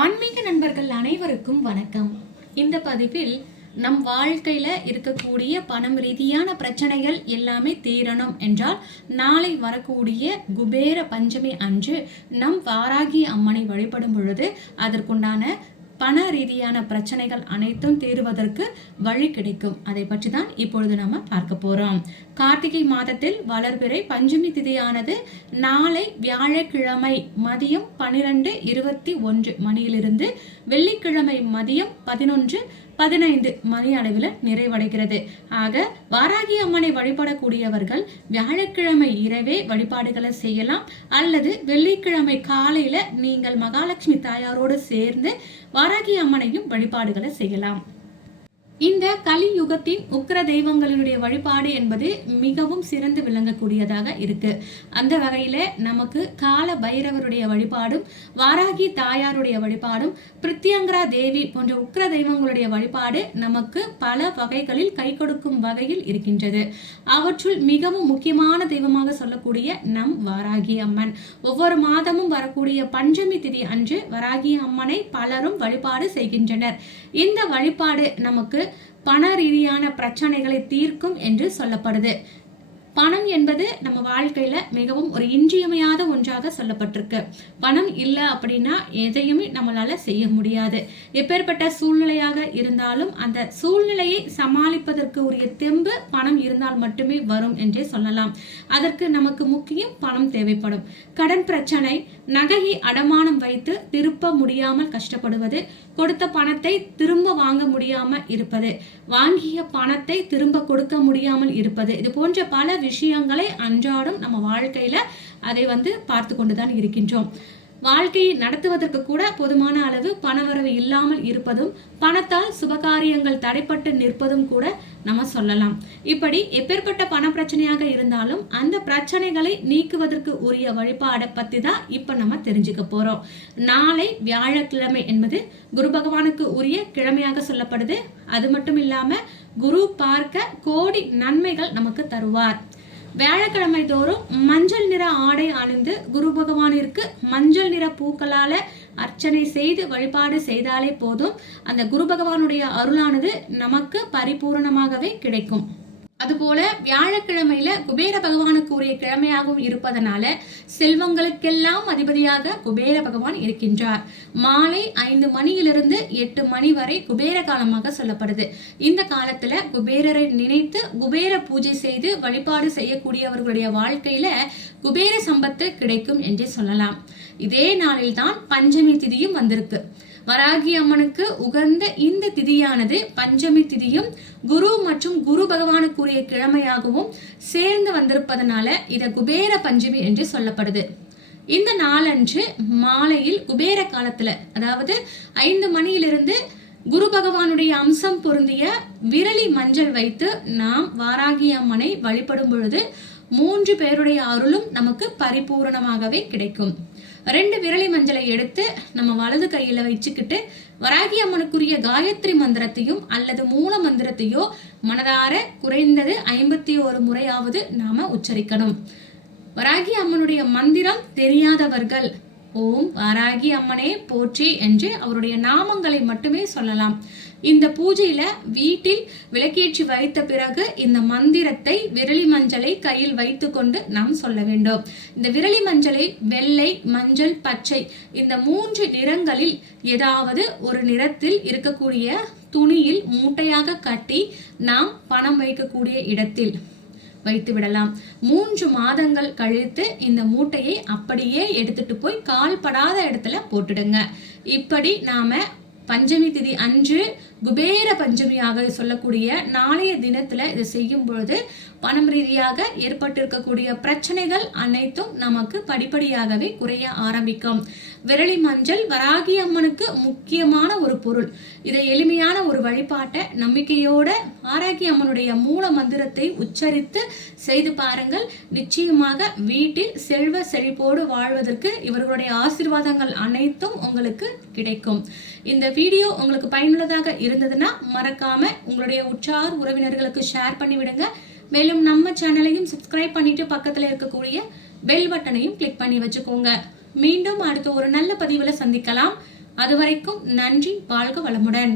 ஆன்மீக நண்பர்கள் அனைவருக்கும் வணக்கம். இந்த பதிவில் நம் வாழ்க்கையில இருக்கக்கூடிய பணம் ரீதியான பிரச்சனைகள் எல்லாமே தீரணும் என்றால் நாளை வரக்கூடிய குபேர பஞ்சமி அன்று நம் வாராகி அம்மனை வழிபடும் பொழுது அதற்குண்டான பண ரீதியான பிரச்சனைகள் அனைத்தும் தீருவதற்கு வழி கிடைக்கும். அதை பற்றி தான் இப்பொழுது நாம பார்க்க போறோம். கார்த்திகை மாதத்தில் வளர்பிறை பஞ்சமி திதியானது நாளை வியாழக்கிழமை மதியம் பனிரெண்டு இருபத்தி ஒன்று மணியிலிருந்து வெள்ளிக்கிழமை மதியம் பதினொன்று பதினைந்து மணி அளவில் நிறைவடைகிறது. ஆக வாராகி அம்மனை வழிபடக்கூடியவர்கள் வியாழக்கிழமை இரவே வழிபாடுகளை செய்யலாம். அல்லது வெள்ளிக்கிழமை காலையில நீங்கள் மகாலட்சுமி தாயாரோடு சேர்ந்து வாராகி அம்மனையும் வழிபாடுகளை செய்யலாம். இந்த கலியுகத்தின் உக்கிர தெய்வங்களுடைய வழிபாடு என்பது மிகவும் சிறந்து விளங்கக்கூடியதாக இருக்கு. அந்த வகையில நமக்கு கால பைரவருடைய வழிபாடும் வாராகி தாயாருடைய வழிபாடும் பிரித்தியங்கரா தேவி போன்ற உக்கிர தெய்வங்களுடைய வழிபாடு நமக்கு பல வகைகளில் கை கொடுக்கும் வகையில் இருக்கின்றது. அவற்றுள் மிகவும் முக்கியமான தெய்வமாக சொல்லக்கூடிய நம் வாராகி அம்மன். ஒவ்வொரு மாதமும் வரக்கூடிய பஞ்சமி திதி அன்று வராகி அம்மனை பலரும் வழிபாடு செய்கின்றனர். இந்த வழிபாடு நமக்கு பண ரீதியான பிரச்சனைகளை தீர்க்கும் என்று சொல்லப்படுது. பணம் என்பது நம்ம வாழ்க்கையில மிகவும் ஒரு இன்றியமையாத ஒன்றாக சொல்லப்பட்டிருக்கு. பணம் இல்லை அப்படின்னா எதையுமே நம்மளால செய்ய முடியாது. எப்பேற்பட்ட சூழ்நிலையாக இருந்தாலும் அந்த சூழ்நிலையை சமாளிப்பதற்கு உரிய தெம்பு பணம் இருந்தால் மட்டுமே வரும் என்றே சொல்லலாம். அதற்கு நமக்கு முக்கியம் பணம் தேவைப்படும். கடன் பிரச்சனை நகையை அடமானம் வைத்து திருப்ப முடியாமல் கஷ்டப்படுவது கொடுத்த பணத்தை திரும்ப வாங்க முடியாமல் இருப்பது வாங்கிய பணத்தை திரும்ப கொடுக்க முடியாமல் இருப்பது இது போன்ற பல விஷயங்களை அன்றாடம் நம்ம வாழ்க்கையில் அதை வந்து பார்த்து கொண்டு தான் இருக்கின்றோம். வாழ்க்கையை நடத்துவதற்கு கூட போதுமான அளவு பணவரவு இல்லாமல் இருப்பதும் பணத்தால் சுபகாரியங்கள் தடைப்பட்டு நிற்பதும் கூட நம்ம சொல்லலாம். இப்படி எப்பேற்பட்ட பண பிரச்சனையாக இருந்தாலும் அந்த பிரச்சனைகளை நீக்குவதற்கு உரிய வழிபாடை பத்தி தான் இப்ப நம்ம தெரிஞ்சுக்க போறோம். நாளை வியாழக்கிழமை என்பது குரு பகவானுக்கு உரிய கிழமையாக சொல்லப்படுது. அது மட்டும் இல்லாம குரு பார்க்க கோடி நன்மைகள் நமக்கு தருவார். வியாழக்கிழமை தோறும் மஞ்சள் நிற ஆடை அணிந்து குரு பகவானிற்கு மஞ்சள் நிற பூக்களால அர்ச்சனை செய்து வழிபாடு செய்தாலே போதும். அந்த குரு பகவானுடைய அருளானது நமக்கு பரிபூரணமாகவே கிடைக்கும். அதுபோல வியாழக்கிழமையில குபேர பகவானுக்கு உரிய கிழமையாகவும் இருப்பதனால செல்வங்களுக்கெல்லாம் அதிபதியாக குபேர பகவான் இருக்கின்றார். மாலை ஐந்து மணியிலிருந்து எட்டு மணி வரை குபேர காலமாக சொல்லப்படுது. இந்த காலத்துல குபேரரை நினைத்து குபேர பூஜை செய்து வழிபாடு செய்யக்கூடியவர்களுடைய வாழ்க்கையில குபேர சம்பத்து கிடைக்கும் என்றே சொல்லலாம். இதே நாளில்தான் பஞ்சமி திதியும் வந்திருக்கு. வராகி அம்மனுக்கு உகந்த இந்த திதியானது பஞ்சமி திதியும் குரு மற்றும் குரு பகவானுக்குரிய கிழமையாகவும் சேர்ந்து வந்திருப்பதனால இதை குபேர பஞ்சமி என்று சொல்லப்படுது. இந்த நாளன்று மாலையில் குபேர காலத்துல அதாவது ஐந்து மணியிலிருந்து குரு பகவானுடைய அம்சம் பொருந்திய விரலி மஞ்சள் வைத்து நாம் வாராகி அம்மனை வழிபடும் பொழுது மூன்று பேருடைய அருளும் நமக்கு பரிபூரணமாகவே கிடைக்கும். ரெண்டு விரலி மஞ்சளை எடுத்து நம்ம வலது கையில வச்சுக்கிட்டு வராகி அம்மனுக்குரிய காயத்ரி மந்திரத்தையும் அல்லது மூல மந்திரத்தையோ மனதார குறைந்தது ஐம்பத்தி ஒரு முறையாவது நாம உச்சரிக்கணும். வராகி அம்மனுடைய மந்திரம் தெரியாதவர்கள் ஓம் வராகி அம்மனே போற்றி என்று அவருடைய நாமங்களை மட்டுமே சொல்லலாம். இந்த பூஜையில வீட்டில் விளக்கேற்றி வைத்த பிறகு இந்த மந்திரத்தை விரலி மஞ்சளை கையில் வைத்துக்கொண்டு நாம் சொல்ல வேண்டும். இந்த விரலி மஞ்சளை வெள்ளை மஞ்சள் பச்சை இந்த மூன்று நிறங்களில் ஏதாவது ஒரு நிறத்தில் இருக்கக்கூடிய துணியில் மூட்டையாக கட்டி நாம் பணம் வைக்கக்கூடிய இடத்தில் வைத்து விடலாம். மூன்று மாதங்கள் கழித்து இந்த மூட்டையை அப்படியே எடுத்துட்டு போய் கால்படாத இடத்துல போட்டுடுங்க. இப்படி நாம பஞ்சமி திதி அன்று குபேர பஞ்சமியாக சொல்லக்கூடிய நாளைய தினத்தில் இதை செய்யும் பொழுது பணம் ரீதியாக ஏற்பட்டிருக்கக்கூடிய பிரச்சனைகள் அனைத்தும் நமக்கு படிப்படியாகவே குறைய ஆரம்பிக்கும். விரலி மஞ்சள் வராகி அம்மனுக்கு முக்கியமான ஒரு பொருள். இதை எளிமையான ஒரு வழிபாட்டை நம்பிக்கையோட ஆராகி அம்மனுடைய மூல மந்திரத்தை உச்சரித்து செய்து பாருங்கள். நிச்சயமாக வீட்டில் செல்வ செழிப்போடு வாழ்வதற்கு இவர்களுடைய ஆசீர்வாதங்கள் அனைத்தும் உங்களுக்கு கிடைக்கும். இந்த வீடியோ உங்களுக்கு பயனுள்ளதாக இருந்ததுன்னா மறக்காம உங்களுடைய உற்றார் உறவினர்களுக்கு ஷேர் பண்ணி விடுங்க மேலும் நம்ம சேனலையும் சப்ஸ்கிரைப் பண்ணிட்டு பக்கத்துல இருக்கக்கூடிய பெல் பட்டனையும் கிளிக் பண்ணி வச்சுக்கோங்க. மீண்டும் அடுத்த ஒரு நல்ல பதிவுல சந்திக்கலாம். அதுவரைக்கும் நன்றி வாழ்க வளமுடன்.